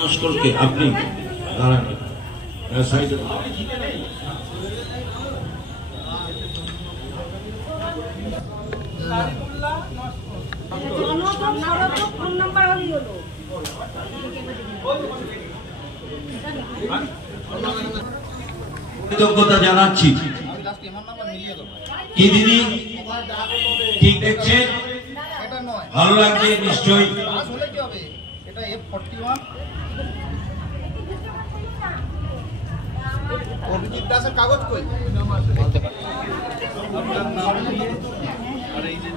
নস্করকে আপনি দাঁড়ান সাইডে কৃতজ্ঞতা জানাচ্ছি। কি দিদি ঠিক দেখছেন? ভালো লাগছে নিশ্চয়ই। অভিজিৎ দাসের কাগজ কই? আপনার নাম আর এই যে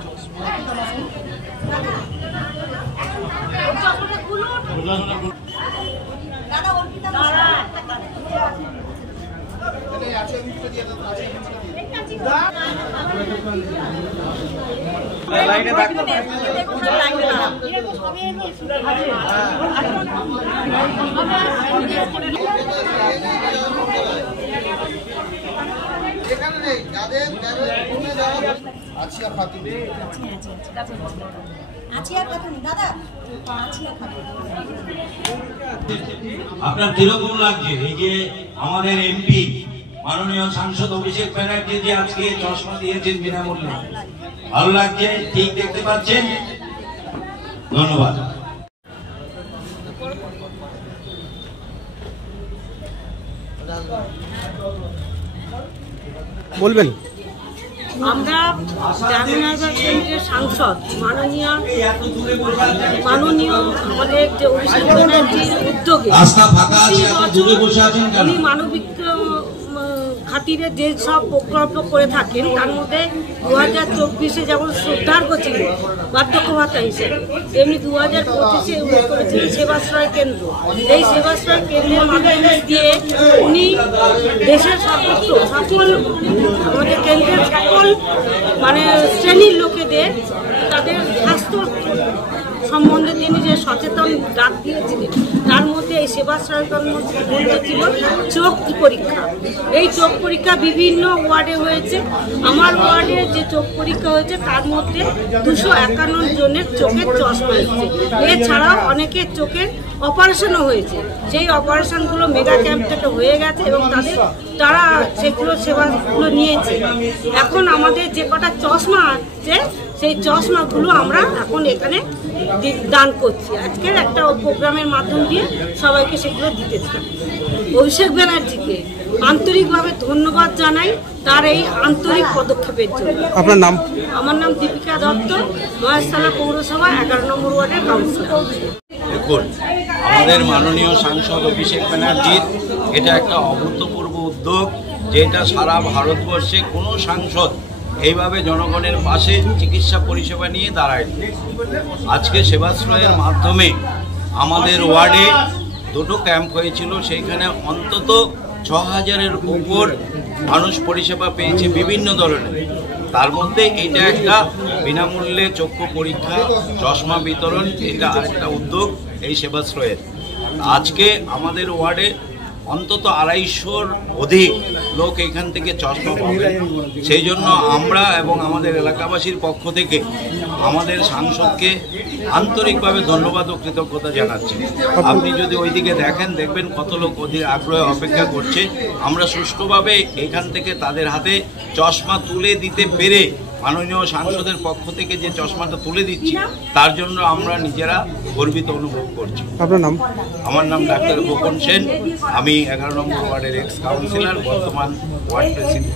দাদা অর্পিতা আছে মুখে দিয়ে দাও, আছে মুখে দিয়ে লাইনে থাকো, লাইনে দাও। এখানে নেই যাদের ফোনে যাও। আছিয়া খাতুন, আছিয়া খাতুন দাদা, আছিয়া খাতুন। আপনার কিরকম লাগছে এই যে আমাদের এমপি মাননীয় সাংসদ অভিষেক ব্যানার্জি যে আজকে চশমা দিয়েছেন বিনামূল্যে? ভালো লাগছে? ঠিক দেখতে পাচ্ছেন? ধন্যবাদ। বলবেন। আমরা জামিননগর কেন্দ্রের সাংসদ মাননীয় আমাদের যে অভিষেক ব্যানার্জির উদ্যোগে উনি মানবিক খাতিরে যে সব প্রকল্প করে থাকেন তার মধ্যে 2024-এ যেমন শ্রদ্ধার্ঘ ছিল বার্ধক্য ভাতা হিসেবে, তেমনি 2025-এ উনি করেছিলেন সেবাশ্রয় কেন্দ্র। এই সেবাশ্রয় কেন্দ্রের মাধ্যমে দিয়ে উনি দেশের সর্বত্র সকল আমাদের কেন্দ্রের সকল শ্রেণীর লোকেদের তাদের স্বাস্থ্য সম্বন্ধে তিনি যে সচেতন ডাক দিয়েছিলেন তার মধ্যে এই সেবাশ্রয়ের মধ্যে ছিল চোখ পরীক্ষা। এই চোখ পরীক্ষা বিভিন্ন ওয়ার্ডে হয়েছে। আমার ওয়ার্ডে যে চোখ পরীক্ষা হয়েছে তার মধ্যে 251 জনের চোখের চশমা এসেছে। এছাড়াও অনেকের চোখের অপারেশনও হয়েছে। সেই অপারেশনগুলো মেগা ক্যাম্প থেকে হয়ে গেছে এবং তারা সেগুলো সেবাগুলো নিয়েছে। এখন আমাদের যে কটা চশমা আছে সেই চশমাগুলো আমরা এখন এখানে দান করছি। আজকের একটা প্রোগ্রামের মাধ্যম দিয়ে সবাইকে সেগুলো দিতে চাই। অভিষেক ব্যানার্জিকে আন্তরিকভাবে ধন্যবাদ জানাই তার এই আন্তরিক পদক্ষেপের জন্য। আপনার নাম? আমার নাম দীপিকা দত্ত, মহেশতলা পৌরসভা 11 নম্বর ওয়ার্ডের কাউন্সিলর। দেখুন, আমাদের মাননীয় সাংসদ অভিষেক ব্যানার্জির এটা একটা অভূতপূর্ব উদ্যোগ, যেটা সারা ভারতবর্ষে কোনো সাংসদ এইভাবে জনগণের পাশে চিকিৎসা পরিষেবা নিয়ে দাঁড়ায়। আজকে সেবাশ্রয়ের মাধ্যমে আমাদের ওয়ার্ডে 2টো ক্যাম্প হয়েছিল, সেইখানে অন্তত 6000-এর উপর মানুষ পরিষেবা পেয়েছে বিভিন্ন ধরনের। তার মধ্যে এটা একটা বিনামূল্যে চক্ষু পরীক্ষা, চশমা বিতরণ, এটা আরেকটা উদ্যোগ এই সেবাশ্রয়ের। আজকে আমাদের ওয়ার্ডে অন্তত 250-র অধিক লোক এখান থেকে চশমা পাবে। সেই জন্য আমরা এবং আমাদের এলাকাবাসীর পক্ষ থেকে আমাদের সাংসদকে আন্তরিকভাবে ধন্যবাদ ও কৃতজ্ঞতা জানাচ্ছি। আপনি যদি ওইদিকে দেখেন, দেখবেন কত লোক অধিক আগ্রহে অপেক্ষা করছে। আমরা সুষ্ঠুভাবে এখান থেকে তাদের হাতে চশমা তুলে দিতে পেরে মাননীয় সাংসদের পক্ষ থেকে যে চশমাটা তুলে দিচ্ছি তার জন্য আমরা নিজেরা গর্বিত অনুভব করছি। আপনার নাম? আমার নাম ডাক্তার গোপন সেন, আমি 11 নম্বর ওয়ার্ডের এক্স কাউন্সিলর, বর্তমান ওয়ার্ড প্রেসিডেন্ট।